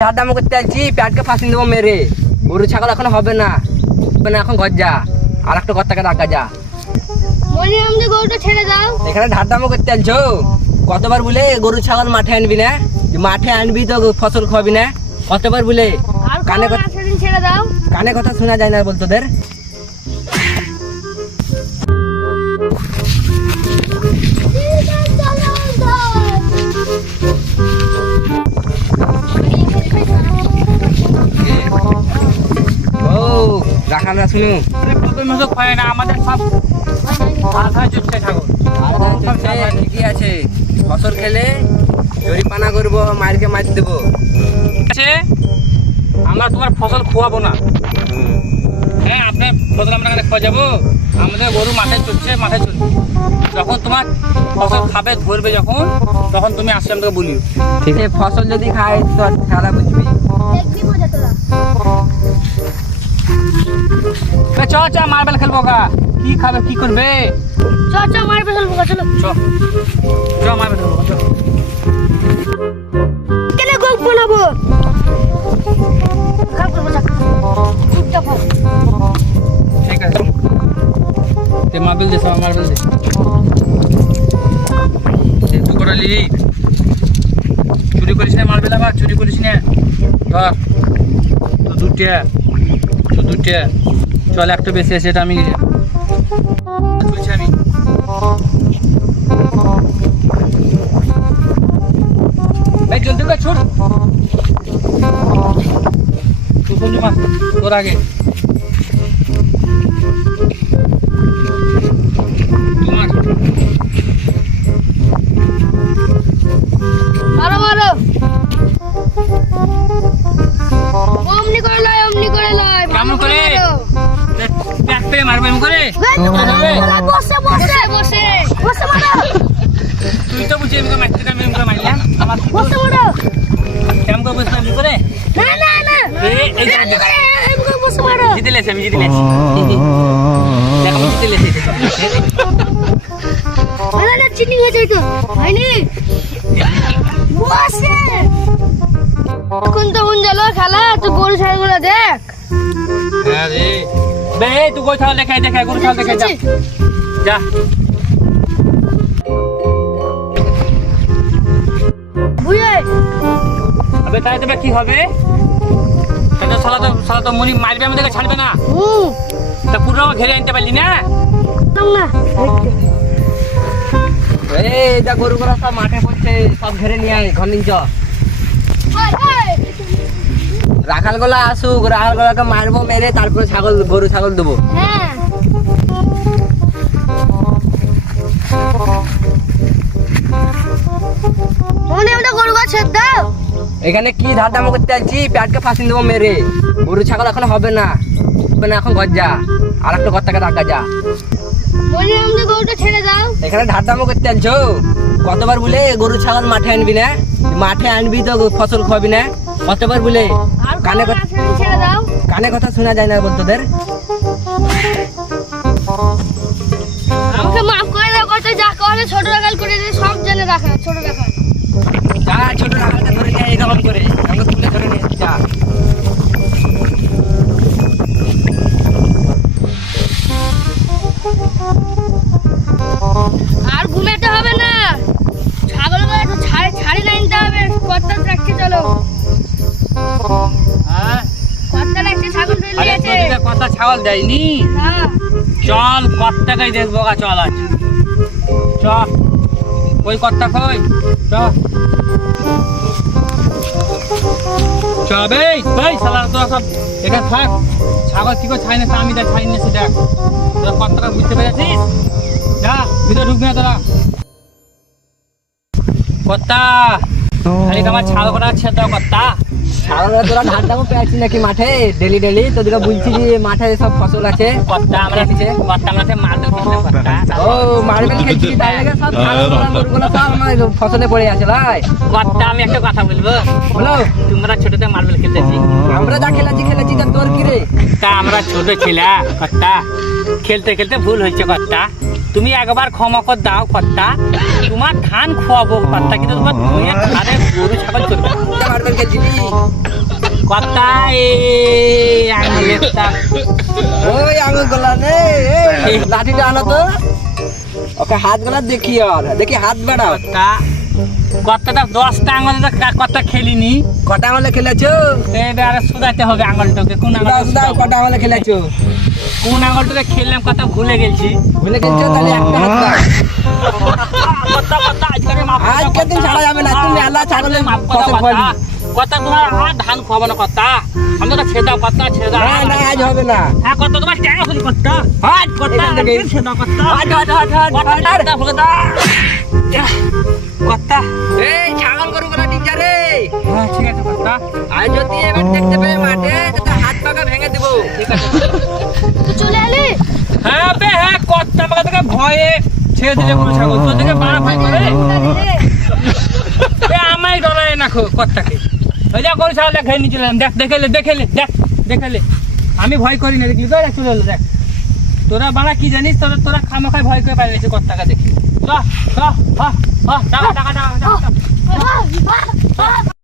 ধার করতে চাইছি, প্যাটকে ফাঁসি দেবো মেরে। গরু ছাগল এখন হবে না, এখন ঘর যা, আর একটা ঘর থেকে রাখা যা। গরুটা ছেড়ে দাও। এখানে ধার করতে চাইছো, কতবার বলে গরু ছাগল মাঠে আনবি না, মাঠে আনবি তো ফসল খাবি না, কতবার বলে। কানে কথা ছেড়ে দাও। কানে কথা শোনা যায় না বল তোদের। রাখাল না শুনু, আমাদের সব ঠিকই আছে। ফসল খেলে জরিপানা করবো, মারকে মার দেবো। আমরা তোমার ফসল খোয়াবো না। হ্যাঁ, আপনার ফসল আমরা খাওয়া যাবো। আমাদের গরু মাঠে চলছে, মাঠে চলবে। যখন তোমার ফসল খাবে ধরবে, যখন তখন তুমি আসলে আমাকে বলিও। ঠিক আছে, ফসল যদি খায় তো খেলা বুঝবি। চ চ মার্বেল খেলবো গা। কি খাবে, কি করবে? মারবে চলবো, চলো চ মার্বেল খেলবো। চ কেন গোপ বানাবো? ঠিক আছে, মার্বেল দে, সব মার্বেল দে। তুই করালি চুরি করিস না মার্বেল, আবার চুরি করিস না। ধর তো দুটা চল, একটা বেশি আছে, এটা আমি তুলছি। আমি এই জলদি করে ছোট তোর আগে তোমার মারো মারো, অমনি করে লয় কেমন করে ব্যাক পেয়ে মারবে এমন করে? বসে বসে বসে বসে মারো। তুই তো বুঝি এমন মারতে আমি এমন করে মারলাম। আমার বসে মারো। কেমন করে বসে এমন করে? না না না, এই এমনি করে বসে মারো। জিতে লেছি, আমি জিতে লেছি। দেখো আমি জিতে লেছি। না না, চিনি হয়ে যাই তো হয়নি। বসে এখন তো গেল খেলা, তুই গরু ছাগলগুলো দেখ। হ্যাঁ রে বে, তুই গরু ছাগল দেখাই গরু ছাগল দেখাই যা যা। বুঝে আবে তাই তবে কি হবে? সালা তো মনি মারবে, আমাদেরকে ছাড়বে না। তা পুরো ঘেরে আনতে পারলি না। না এই যা গরু গুলো সব মাঠে পড়ছে, সব ঘেরে নিয়ে আয়, ঘর নিয়ে চ। রাখাল গুলা আসুক, রাখাল গুলাকে মারবো, মেরে তারপরে গরু ছাগল দেবো। হ্যাঁ, গরু গাছ দাও। এখানে কি ধার করতে চাইছি, প্যাটকে ফাঁসি দেবো মেরে। গরু ছাগল এখন হবে না, এখন ঘর যা, আর একটা ঘর থেকে রাখা যা। গরুটা ছেড়ে দাও। এখানে ধার করতে চাইছো, কতবার বলে গরু ছাগল মাঠে আনবি না, মাঠে আনবি তো ফসল খাবি না, কতবার বলে। কানে কথা ছেড়ে দাও। কানে কথা শোনা যায় না বল তোদের। আমাকে মাফ করে দাও, কত যা করে ছোট রাখাল করে দে, সব জেনে রাখা ছোট রাখাল। যা ছোট রাখালকে ধরে নিয়ে এরকম করে আমাকে তুলে ধরে নিয়ে যা। আর ঘুমাতে হবে না, ছাগলগুলো একটু ছাড়ি না নিতে হবে। কর্তা রাখছে, চলো। হ্যাঁ, কর্তা রাখছে, ছাগল ধরে আরে নিয়েছে। তোদিকে কথা ছাগল দেয়নি। না, চল কর্তাকাই দেখবো গা, চল আজ চ। ওই কর্তা কই? চবে ভাই, শালা তোরা সব এখানে থাক। ছাগল কি করে ছাই না, আমি দেখ ছাই নিয়েছি, দেখ তোরা কর্তাটা বুঝতে পেরেছিস। যা ভিতরে ঢুকবি না তোরা। কর্তা খালি আমার ছাগল কটা ছেড়ে দাও কর্তা। ছাগলরা তোরা ধার পেয়েছিস নাকি মাঠে ডেলি? তোদেরকে বলছি যে মাঠে সব ফসল আছে। কর্তা আমরা মারবে কর্তা। ও মারবেন খেলছি, তাই লাগে সব গরুগুলো সব আমার ফসলে পড়ে আছে ভাই। কর্তা আমি একটা কথা বলবো, বলো। তোমরা ছোটতে মার্বেল খেলতেছি, আমরা যা খেলেছি তা তোর কি রে? তা আমরা ছোট ছিলা কর্তা, খেলতে খেলতে ভুল হয়েছে কর্তা। তুমি একবার ক্ষমা কর দাও কর্তা, তোমার ধান খোয়াবো কর্তা, কিন্তু তোমার গরু ছাগল চলবে। ফুটবল খেলছিলি? কথা আঙুলেরটা ওই আঙুল গলা নে, এই লাঠিটা আনো তো। ওকে হাত গলা দেখি, আর দেখি হাত বাড়াও। কথাটা 10টা আঙুলে কথা খেলিনি, কটা আঙুলে খেলেছো? এবারে সুদাইতে হবে আঙুলটাকে। কোন দাও দাও, আঙুল, কটা আঙুলে খেলেছো? কোন আঙুলটাকে খেললাম কথা ভুলে গেছি। ভুলে গেছো? তাহলে একটা হাত দাও। কথা কথা আজকে মাপ আজকের দিন ছাড়া যাবে না, তুমি আল্লাহ ছাগলের মাপ ফসল কথা খাওয়াবি। কথা তোমার আর ধান খাওয়াবো না কথা। আমি তো ছেদা কথা ছেদা। না না, আজ হবে না। হ্যাঁ কথা তোমার ট্যাঙ্গা শুরু করতে। হাট কথা এখান থেকে। ছেদা কথা। হাট হাট হাট হাট হাট। কথা এই ছাগল গরু গুলা ঠিক রে। হ্যাঁ ঠিক আছে কথা। আর যদি এবার দেখতে পাই মাঠে, তো হাত পাকা ভেঙে দেবো। ঠিক আছে। তুই চলে এলি? হ্যাঁ বে হ্যাঁ কথা আমাকে তোকে ভয়ে ছেড়ে দিলে কোনো ছাগল তোর থেকে বাড়া ভয় করে। এ আমায় ডরায় না কথাকে। ওই যা গরু ছাগল খেয়ে নিয়েছিলাম, দেখ দেখেলে দেখেলে দেখ দেখেলে। আমি ভয় করি না, দেখলি তো, দেখ চলে এলো দেখ। তোরা বাড়া কি জানিস, তোরা খামাখায় ভয় করে পাই গেছে কথাকে দেখি। টাকা টাকা টাকা টাকা। বাবা, বাবা।